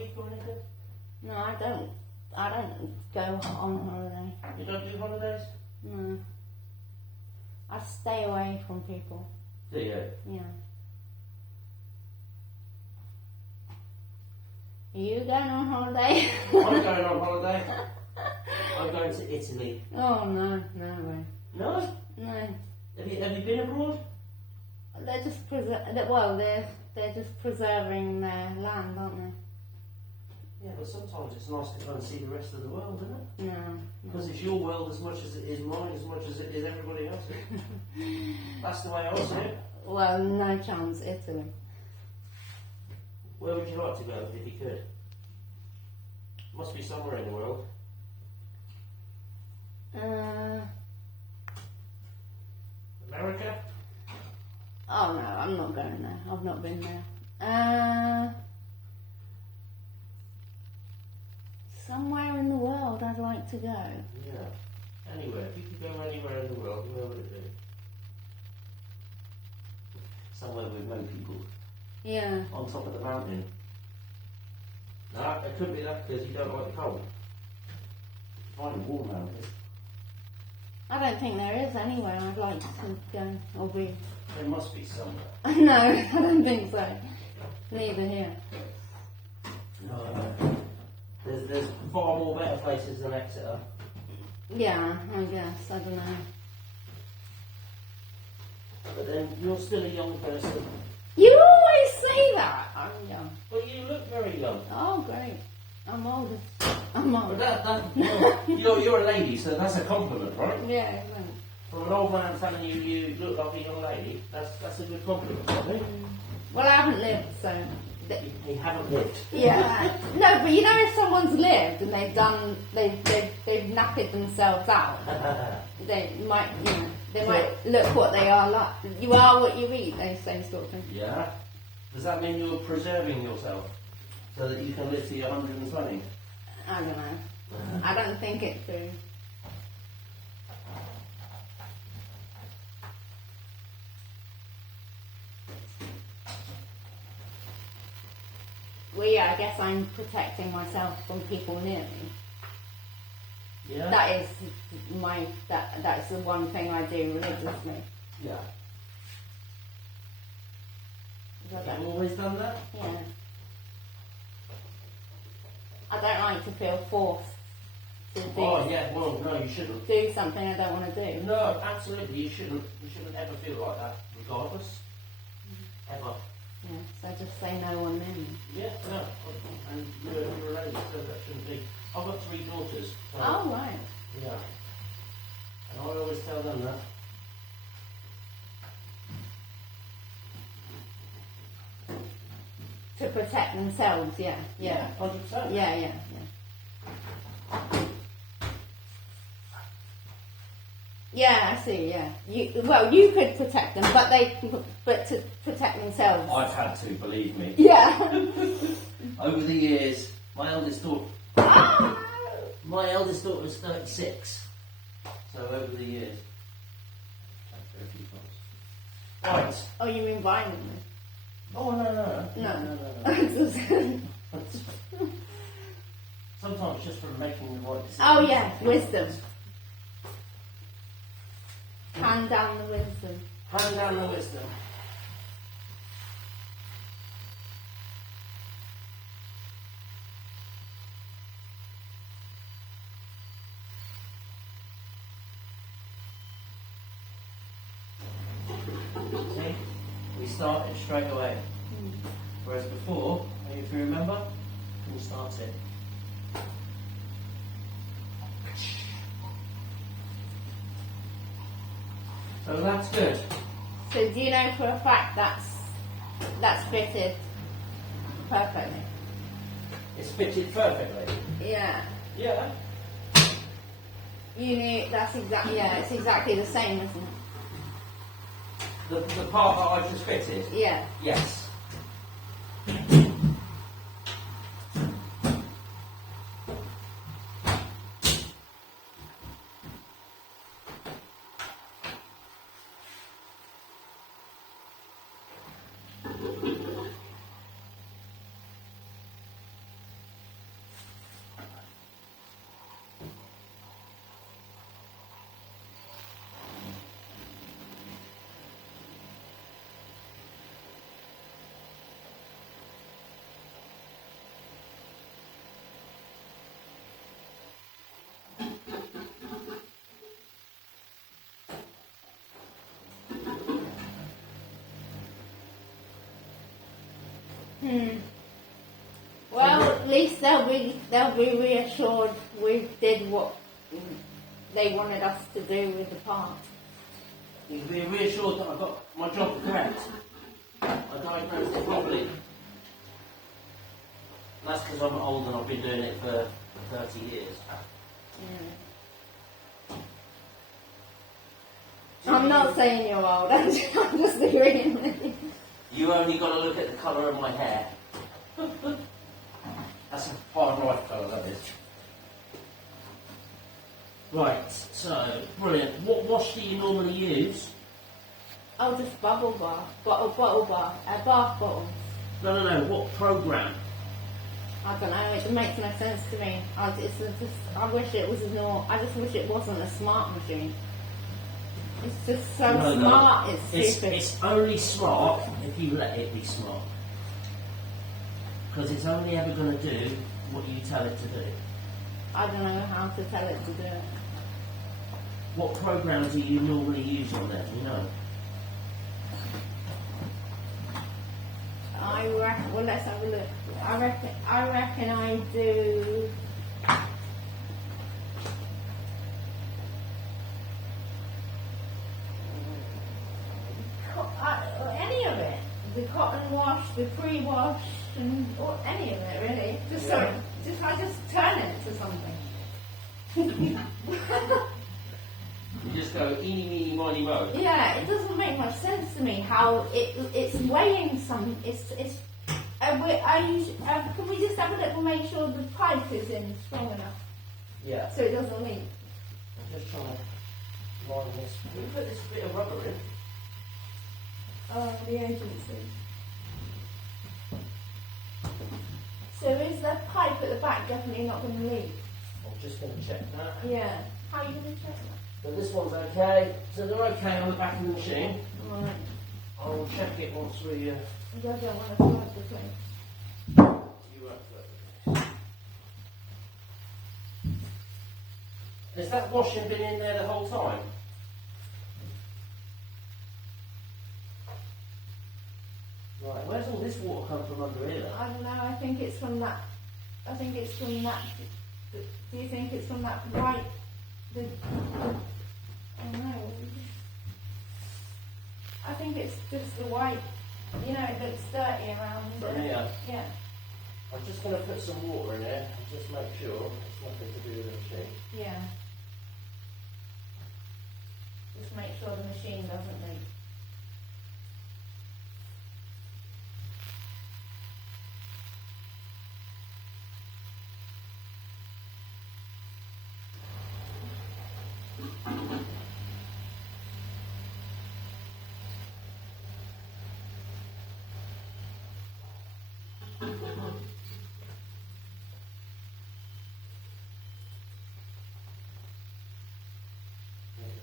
week or anything? No, I don't go on holiday. You don't do holidays? No. I stay away from people. Do you? Yeah. Are you going on holiday? I'm going on holiday. I'm going to Italy. Oh no way. No? No. Have you been abroad? They're just they're just preserving their land, aren't they? Yeah, but sometimes it's nice to go and see the rest of the world, isn't it? No. Because it's your world as much as it is mine, as much as it is everybody else's. That's the way I see it. Well, no chance, Italy. Where would you like to go if you could? Must be somewhere in the world. America? Oh no, I'm not going there. I've not been there. Somewhere in the world I'd like to go. Yeah. Anywhere. If you could go anywhere in the world, where would it be? Somewhere with no people. Yeah. On top of the mountain. No, it couldn't be that because you don't like the cold. Find it warm around here. I don't think there is anywhere I'd like to go or be. There must be somewhere. No, I don't think so. Neither here. No. There's far more better places than Exeter. Yeah, I guess. I don't know. But then you're still a young person. You always say that. I'm young. Well, you look very young. Oh, great. I'm older. I'm older. But you're a lady, so that's a compliment, right? Yeah, exactly. From an old man telling you you look like a young lady, that's a good compliment, I think. Well, I haven't lived, so. You haven't lived. Yeah. No, but you know, if someone's lived and they've napped themselves out, they might, they might look what they are like. You are what you eat, they say, sort of thing. Yeah. Does that mean you're preserving yourself so that you can live to your 120? I don't know. I don't think it's true. Well, yeah, I guess I'm protecting myself from people near me. Yeah. That is that's the one thing I do religiously. Yeah. Have you always done that? Yeah. I don't like to feel forced to no, you shouldn't. do something I don't want to do. No, absolutely, you shouldn't. You shouldn't ever feel like that, regardless. Ever. Yeah, so just say no on them. Yeah, no. And you're a lady, so that shouldn't be. I've got 3 daughters. So, Oh, right. yeah. And I always tell them that. To protect themselves, yeah. 100%. Yeah. Yeah, I see. Yeah, you could protect them, but to protect themselves. I've had to, believe me. Yeah. Over the years, my eldest daughter was 36. So over the years, right. Oh, you mean violently? Oh no. No. Sometimes just from making the right decision. Oh yeah, wisdom. Hand down the wisdom. Hand down the wisdom. See? We started straight away. Whereas before, if you remember, we started. So that's good. So do you know for a fact that's fitted perfectly? It's fitted perfectly. Yeah. Yeah. You knew it's exactly the same, isn't it? The part that I've just fitted? Yeah. Yes. Well, at least they'll be reassured we did what they wanted us to do with the part. You'll be reassured that I got my job correct. I diagnosed it properly. That's because I'm old and I've been doing it for 30 years. I'm not saying you're old, I'm just agreeing with you. You only got to look at the colour of my hair. That's a hard life colour, that is. Right, so, brilliant. What wash do you normally use? Oh, just bubble bath, bottle bath, bath bottles. No, what programme? I don't know, it makes no sense to me. I wish it was I just wish it wasn't a smart machine. It's just so smart, it's stupid. It's only smart if you let it be smart. Because it's only ever going to do what you tell it to do. I don't know how to tell it to do it. What program do you normally use on there, do you know? Well, let's have a look. I reckon I do. Any of it. The cotton wash, the pre-wash, or any of it really. I just turn it to something. You just go eeny, meeny, miny, mo. Yeah, it doesn't make much sense to me how it's weighing some. Can we just have a look and make sure the pipe is in strong enough? Yeah. So it doesn't leak. I'm just trying to line this. Can we put this bit of rubber in? Oh, the agency. So is the pipe at the back definitely not going to leak? I'm just going to check that. Yeah. How are you going to check that? So this one's okay. So they're okay on the back of the machine. Right. I will check it once we... I don't want to plug the thing. You won't plug it. Has that washing been in there the whole time? Right, where's all this water come from under here then? I don't know, I think it's from that. Do you think it's from that white? I don't know. I think it's just the white. You know, it looks dirty around. From here? Yeah. I'm just going to put some water in there and just make sure it's nothing to do with the machine. Yeah. Just make sure the machine doesn't leak.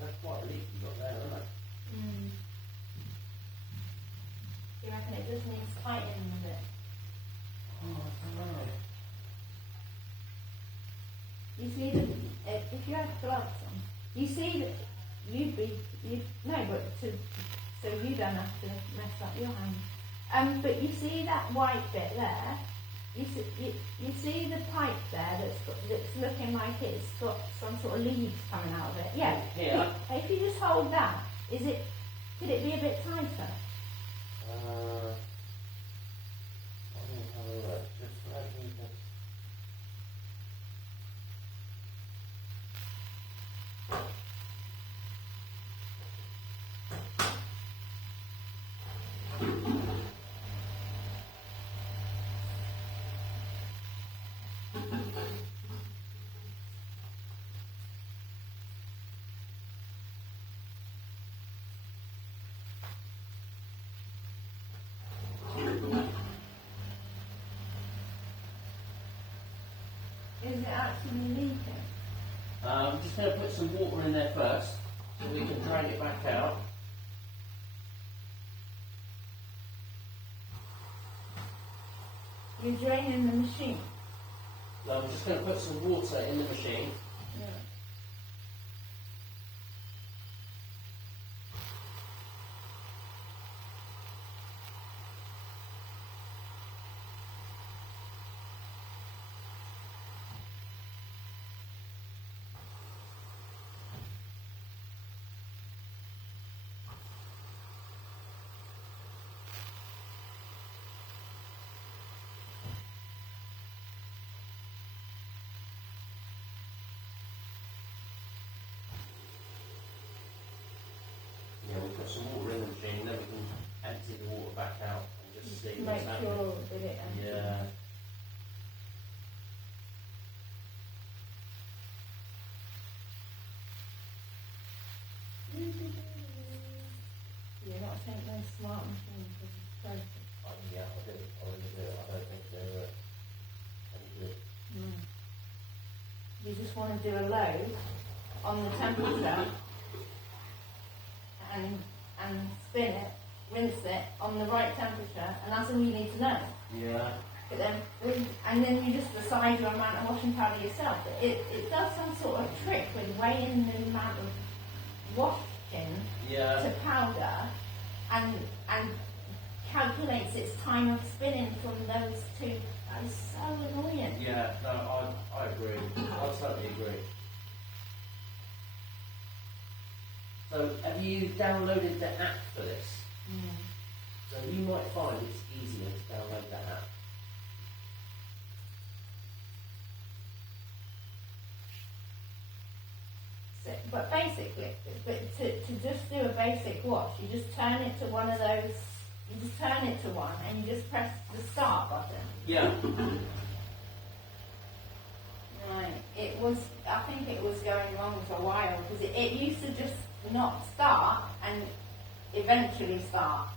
That's quite a leak you've got there, isn't it? You reckon it just needs tightening a bit? Oh, I don't know. You see, if you had gloves on, you see that so you don't have to mess up your hand. But you see that white bit there. You see the pipe there that's looking like it's got some sort of leaves coming out of it. Yeah. Here. If you just hold that, could it be a bit tighter? Let me have a look. Just let me just... Is it actually leaking? I'm just going to put some water in there first so we can drag it back out. You're draining the machine. No, I'm just going to put some water in the machine. Yeah. some water in the machine, then we can empty the water back out and just see Make what's happening. sure that it empties. Yeah. You're not think those smart machines are just crazy. Yeah, I do. I really do. I don't think they're any good. You just want to do a load on the temperature and spin it, rinse it on the right temperature, and that's all you need to know. Yeah. But then, and then you just decide your amount of washing powder yourself. It does some sort of trick with weighing the amount of washing to powder and calculates its time of spinning from those two. That is so annoying. Yeah, no, I agree. I totally agree. So, have you downloaded the app for this? So you might find it's easier to download that app. So, but basically, to just do a basic wash, you just turn it to one of those. You just turn it to one, and you just press the start button. Yeah. Right. It was. I think it was going wrong for a while because it used to just not start and eventually start.